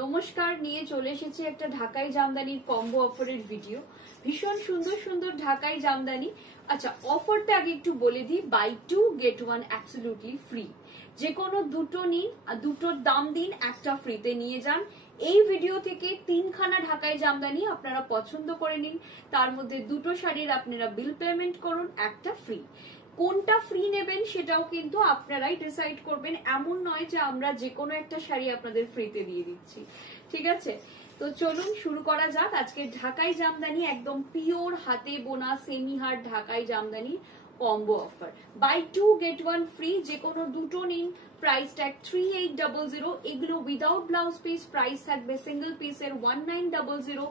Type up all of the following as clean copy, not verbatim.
নমস্কার, নিয়ে চলে এসেছি একটা ঢাকাই জামদানির কম্বো অফারের ভিডিও। ভীষণ সুন্দর সুন্দর ঢাকাই জামদানি। আচ্ছা, অফারটা আগে একটু বলে দিই, বাই 2 get 1 অ্যাবসলিউটলি ফ্রি। যে কোনো দুটো নিন, দুটোর দাম দিন, একটা ফ্রিতে নিয়ে যান। এই ভিডিও থেকে 3খানা ঢাকাই জামদানি আপনারা পছন্দ করে নিন, তার মধ্যে দুটো শাড়ির আপনারা বিল পেমেন্ট করুন, একটা ফ্রি। কোনটা ফ্রি নেবেন সেটাও কিন্তু আপনারাই ডিসাইড করবেন, এমন নয় যে আমরা যে কোনো একটা শাড়ি আপনাদের ফ্রিতে দিয়ে দিচ্ছি, ঠিক আছে? তো চলুন শুরু করা যাক। আজকে ঢাকাই জামদানি একদম পিওর হাতে বোনা সেমি হার্ড ঢাকাই jamdani combo offer, buy 2 get 1 free. যে কোনো দুটো নিন, প্রাইস ট্যাগ 3800। এগুলো উইদাউট ব্লাউজ পিস, প্রাইস থাকবে সিঙ্গেল পিসের 1900।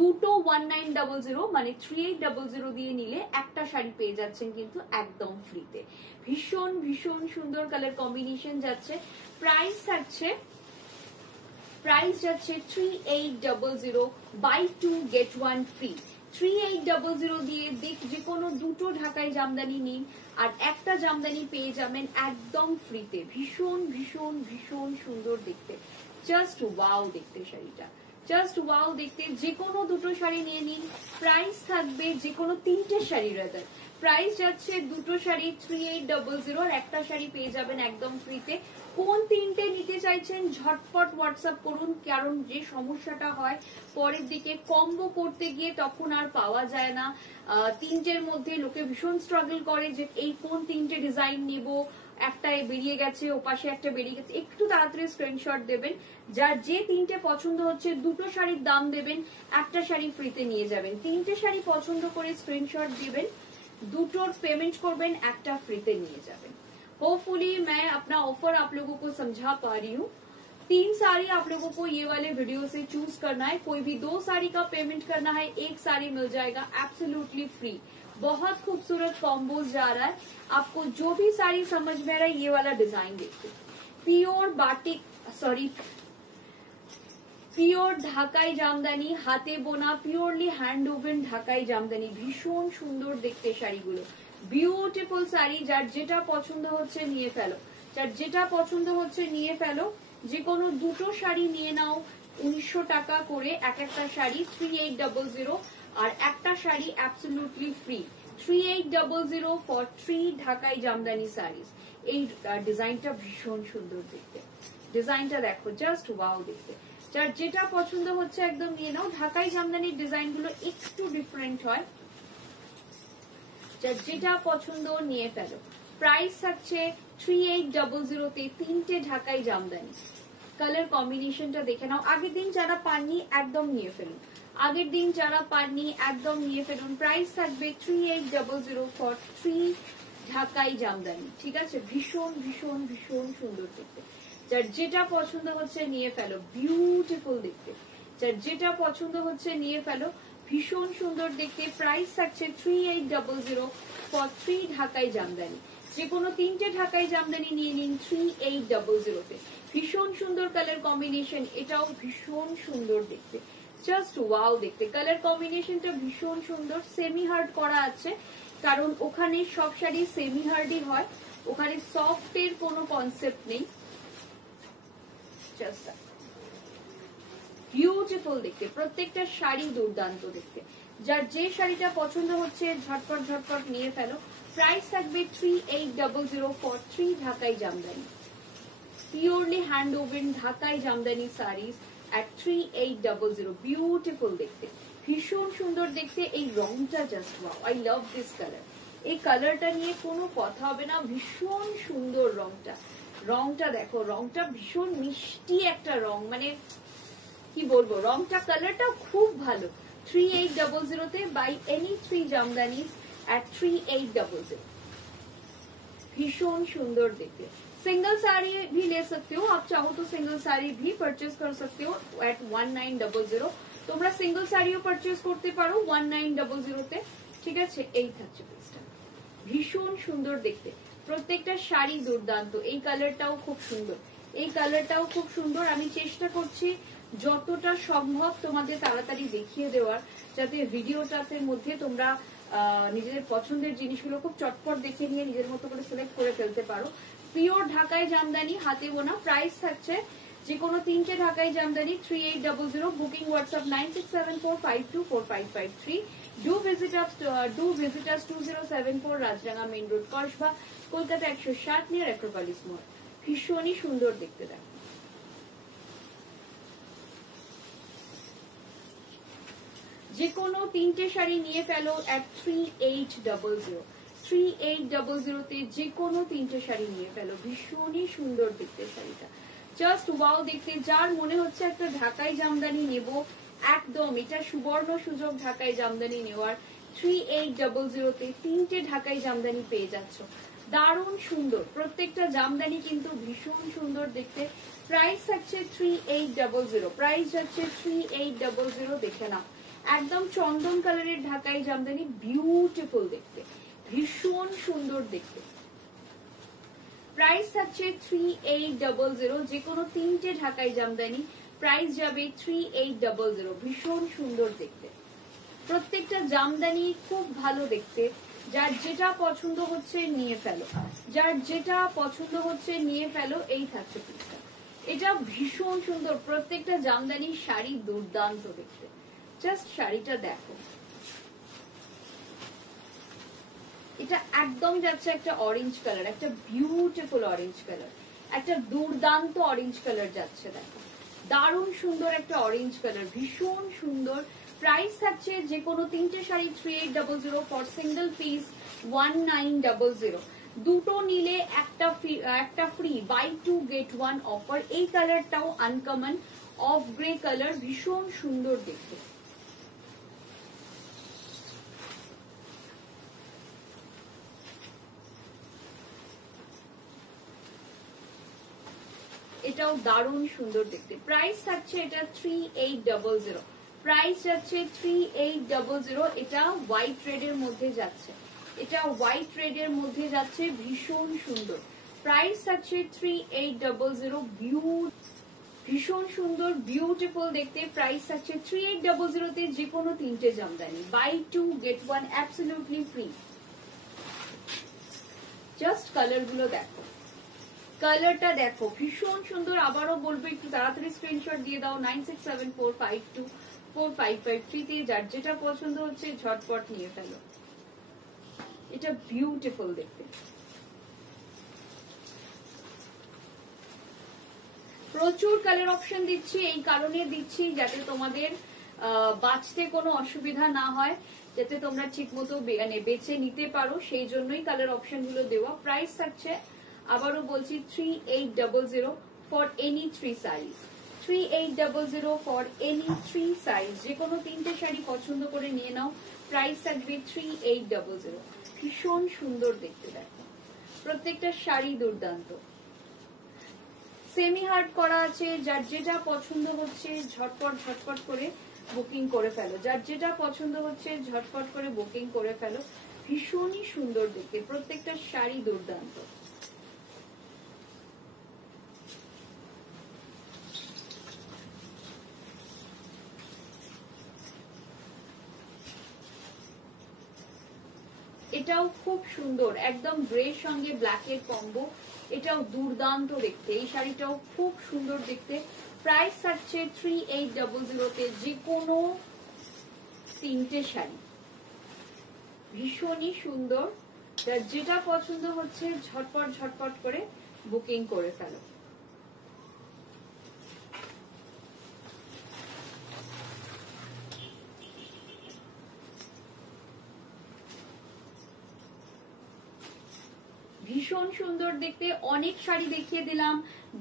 দুটো 1900 মানে 3800 দিয়ে নিলে একটা শাড়ি পেয়ে যাচ্ছেন কিন্তু একদম ফ্রিতে। ভীষণ ভীষণ সুন্দর কালার কম্বিনেশন যাচ্ছে। প্রাইস যাচ্ছে 3800, বাই 2 get 1 ফ্রি। 3800 দিয়ে যে কোনো দুটো ঢাকাই জামদানি নিন, আর একটা জামদানি পেয়ে যাবেন একদম ফ্রিতে। ভীষণ ভীষণ ভীষণ সুন্দর দেখতে, জাস্ট ওয়াও দেখতে শাড়িটা, জাস্ট ওয়াও দেখতে। যে কোনো দুটো শাড়ি নিয়ে নিন, প্রাইস থাকবে যে কোনো তিনটে শাড়ি রাদার, প্রাইস যাচ্ছে দুটো শাড়ি 3800 আর একটা শাড়ি পেয়ে যাবেন একদম ফ্রিতে। কোন তিনটে নিতে চাইছেন ঝটপট হোয়াটসঅ্যাপ করুন, কারণ যে সমস্যাটা হয় পরের দিকে কম্বো করতে গিয়ে তখন আর পাওয়া যায় না। তিনটের মধ্যে লোকে ভীষণ স্ট্রাগল করে যে এই কোন তিনটে ডিজাইন নেব, একটা বেরিয়ে গেছে, ও পাশে একটা বেরিয়ে গেছে। একটু তাড়াতাড়ি স্ক্রিনশট দেবেন, যার যে তিনটে পছন্দ হচ্ছে দুটো শাড়ির দাম দেবেন, একটা শাড়ি ফ্রিতে নিয়ে যাবেন। তিনটে শাড়ি পছন্দ করে স্ক্রিনশট দিবেন, দুটোর পেমেंट করবেন, একটা ফ্রিতে নিয়ে যাবেন। होपफुली मैं अपना ऑफर आप लोगों को समझा पा रही हूँ। 3 साड़ी आप लोगों को ये वाले वीडियो से चूज करना है, कोई भी 2 साड़ी का पेमेंट करना है, एक साड़ी मिल जाएगा एब्सोल्युटली फ्री। बहुत खूबसूरत कॉम्बोज जा रहा है। आपको जो भी साड़ी समझ में आ रहा है, ये वाला डिजाइन देखिए, प्योर बाटिक পিওর ঢাকাই জামদানি, হাতে বোনা, পিওরলি হ্যান্ড ওভেন ঢাকাই জামদানি। ভীষণ সুন্দর দেখতে শাড়িগুলো, বিউটিফুল শাড়ি। যার যেটা পছন্দ হচ্ছে নিয়ে ফেলো, যার যেটা পছন্দ হচ্ছে নিয়ে ফেলো। যে কোনো দুটো শাড়ি নিয়ে নাও, 1900 টাকা করে এক একটা শাড়ি, 3800, আর একটা শাড়ি অ্যাবসলিউটলি ফ্রি। 3800 ফর 3 ঢাকাই জামদানি শাড়িজ। এই ডিজাইনটা ভীষণ সুন্দর দেখতে, ডিজাইনটা দেখো, জাস্ট ওয়াও দেখতে। যার যেটা পছন্দ হচ্ছে একদম নিয়ে নাও। ঢাকাই জামদানির ডিজাইন গুলো একটু ডিফারেন্ট হয়, যার যেটা পছন্দ নিয়ে ফেলো। প্রাইস থাকছে 3800 তে তিনটে ঢাকাই জামদানি। কালার কম্বিনেশনটা দেখে নাও। আগের দিন যারা পাননি একদম নিয়ে ফেলুন, আগের দিন যারা পাননি একদম নিয়ে ফেলুন। প্রাইস থাকবে 3800 ফর 3 ঢাকাই জামদানি, ঠিক আছে? ভীষণ ভীষণ ভীষণ সুন্দর দেখতে। যার যেটা পছন্দ হচ্ছে নিয়ে ফেলো, বিউটিফুল দেখতে। যার যেটা পছন্দ হচ্ছে নিয়ে ফেলো, ভীষণ সুন্দর দেখতে। প্রাইস থাকছে 3800 ফর 3 ঢাকাই জামদানি। যে কোনো তিনটে ঢাকাই জামদানি নিয়ে নিন 3800 তে। ভীষণ সুন্দর কালার কম্বিনেশন, এটাও ভীষণ সুন্দর দেখতে, জাস্ট ওয়াও দেখতে। কালার কম্বিনেশনটা ভীষণ সুন্দর। সেমি হার্ড করা আছে, কারণ ওখানে সব শাড়ি সেমি হার্ডই হয়, ওখানে সফটের কোনো কনসেপ্ট নেই। বিউটিফুল দেখতে, প্রত্যেকটা শাড়ি দুর্দান্ত দেখতে। যার যে শাড়িটা পছন্দ হচ্ছে ঝটপট ঝটপট নিয়ে ফেলো। প্রাইস থাকবে 3800 ফর 3 ঢাকাই জামদানি, পিওরলি হ্যান্ড ওভেন ঢাকাই জামদানি শাড়িজ এট 3800। বিউটিফুল দেখতে, ভীষণ সুন্দর দেখতে। এই রংটা just wow, I love this colour. এই কালারটা নিয়ে কোনো কথা হবে না, ভীষণ সুন্দর রংটা। রংটা দেখো, রংটা ভীষণ মিষ্টি একটা রং, মানে কি বলবো, রংটা কালারটা খুব ভালো। 3800 তে বাই এনি 3 জামদানি এট 3800। भीषण सुंदर देखते। सिंगल साड़ी भी ले सकते हो, आप चाहो तो सिंगल साड़ी भी परचेज कर सकते हो एट 1900। তোমরা সিঙ্গেল শাড়িও পারচেজ করতে পারো 1900 তে, ঠিক আছে? এই থাকছে পিসটা, ভীষণ সুন্দর দেখতে। প্রত্যেকটা শাড়ি দুর্দান্ত। এই কালারটাও খুব সুন্দর, এই কালারটাও খুব সুন্দর। আমি চেষ্টা করছি যতটা সম্ভব তোমাদের তাড়াতাড়ি দেখিয়ে দেওয়ার, যাতে ভিডিওটাতে মধ্যে তোমরা নিজেদের পছন্দের জিনিসগুলো খুব চটপট দেখে নিয়ে নিজের মতো করে সিলেক্ট করে ফেলতে পারো। পিওর ঢাকাই জামদানি, হাতে বোনা। প্রাইস থাকছে যে কোনো তিনটে ঢাকাই Jamdani 3800 booking WhatsApp 9674524553 do visit us 2074 Rajdanga main road Kasba Kolkata 107 near Acropolis মল। ভীষণই সুন্দর দেখতে দেখ। যে কোনো তিনটে শাড়ি নিয়ে ফেলো at 3800 3800 তে যে কোনো তিনটে শাড়ি নিয়ে ফেলো। ভীষণই সুন্দর দেখতে শাড়িটা, জাস্ট ওয়াও দেখতে। যার মনে হচ্ছে একটা ঢাকাই জামদানি নেব, একদম এটা সুবর্ণ সুযোগ ঢাকাই জামদানি নেওয়ার। 3800 তে তিনটে ঢাকাই জামদানি পেয়ে যাচ্ছ, দারুণ সুন্দর। প্রত্যেকটা জামদানি কিন্তু ভীষণ সুন্দর দেখতে। প্রাইস হচ্ছে 3800, প্রাইস হচ্ছে 3800। দেখে নাও, একদম চন্দন কালারের ঢাকাই জামদানি, বিউটিফুল দেখতে, ভীষণ সুন্দর দেখতে। প্রাইস হচ্ছে 3800, যে কোনো তিনটে ঢাকাই জামদানি প্রাইস যাবে 3800। ভীষণ সুন্দর দেখতে, প্রত্যেকটা জামদানি খুব ভালো দেখতে। যার যেটা পছন্দ হচ্ছে নিয়ে ফেলো, যার যেটা পছন্দ হচ্ছে নিয়ে ফেলো। এই থাকছে পিসটা, এটা ভীষণ সুন্দর। প্রত্যেকটা জামদানি শাড়ি দুর্দান্ত দেখতে, জাস্ট শাড়িটা দেখো। এটা একদম যাচ্ছে একটা অরেঞ্জ কালার, একটা বিউটিফুল অরেঞ্জ কালার, একটা দুর্দান্ত অরেঞ্জ কালার যাচ্ছে। দেখো দারুণ সুন্দর একটা অরেঞ্জ কালার, ভীষণ সুন্দর। প্রাইস থাকছে যে কোনো তিনটে শাড়ি 3800, ফর সিঙ্গেল পিস 1900। দুটো নিলে একটা ফ্রি, বাই 2 get 1 অফার। এই কালারটাও আনকমন অফ গ্রে কালার, ভীষণ সুন্দর দেখতে। এটাও দারুণ সুন্দর দেখতে। প্রাইস থাকছে এটা 3800, প্রাইস যাচ্ছে 3800। এটা হোয়াইট রেড এর মধ্যে যাচ্ছে, এটা হোয়াইট রেড এর মধ্যে যাচ্ছে, ভীষণ সুন্দর। প্রাইস থাকছে 3800, ভীষণ সুন্দর বিউটিফুল দেখতে। প্রাইস থাকছে 3800 তে যে কোনো তিনটে jamdani, buy 2 get 1 absolutely free. Just colour গুলো দেখো, কালারটা দেখো ভীষণ সুন্দর। আবারও বলবো একটু তাড়াতাড়ি স্ক্রিনশট দিয়ে দাও 9674524553 তে। যার যেটা পছন্দ হচ্ছে ঝটপট নিয়ে ফেলো, এটা বিউটিফুল দেখতে। প্রচুর কালার অপশন দিচ্ছি, এই কারণে দিচ্ছি যাতে তোমাদের বাঁচতে কোনো অসুবিধা না হয়, যাতে তোমরা ঠিক মতো বেছে নিতে পারো, সেই জন্যই কালার অপশন গুলো দেওয়া। প্রাইস থাকছে আবারও বলছি 3800 for any 3 size, 3800 for any 3 size. যে কোনো তিনটে শাড়ি পছন্দ করে নিয়ে নাও, প্রাইস থাকবে 3800। ভীষণ সুন্দর দেখতে দেখো, প্রত্যেকটা শাড়ি দুর্দান্ত। সেমি হার্ড করা আছে, যার যেটা পছন্দ হচ্ছে ঝটপট ঝটপট করে বুকিং করে ফেলো, যার যেটা পছন্দ হচ্ছে ঝটপট করে বুকিং করে ফেলো। ভীষণই সুন্দর দেখতে, প্রত্যেকটা শাড়ি দুর্দান্ত। এটাও খুব সুন্দর, একদম গ্রের সঙ্গে ব্ল্যাকের কম্বো, এটাও দুর্দান্ত দেখতে। এই শাড়িটাও খুব সুন্দর দেখতে। প্রাইস থাকছে 3800 তে যে কোনো তিনটে শাড়ি, ভীষণই সুন্দর। যেটা পছন্দ হচ্ছে ঝটপট ঝটপট করে বুকিং করে ফেলো। ভীষণ সুন্দর দেখতে, অনেক শাড়ি দেখিয়ে দিলাম,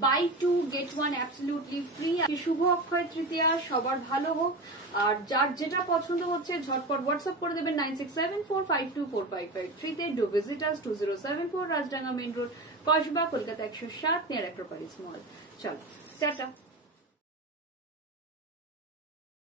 বাই 2 get 1 অ্যাবসলিউটলি ফ্রি। শুভ অক্ষয় তৃতীয়া, সবার ভালো হোক। আর যার যেটা পছন্দ হচ্ছে ঝটপট হোয়াটসঅ্যাপ করে দেবেন 9674524553 তে। Do visit us 2074 Rajdanga main road Kasba Kolkata 107 near Acropolis মল। চলো টাটা।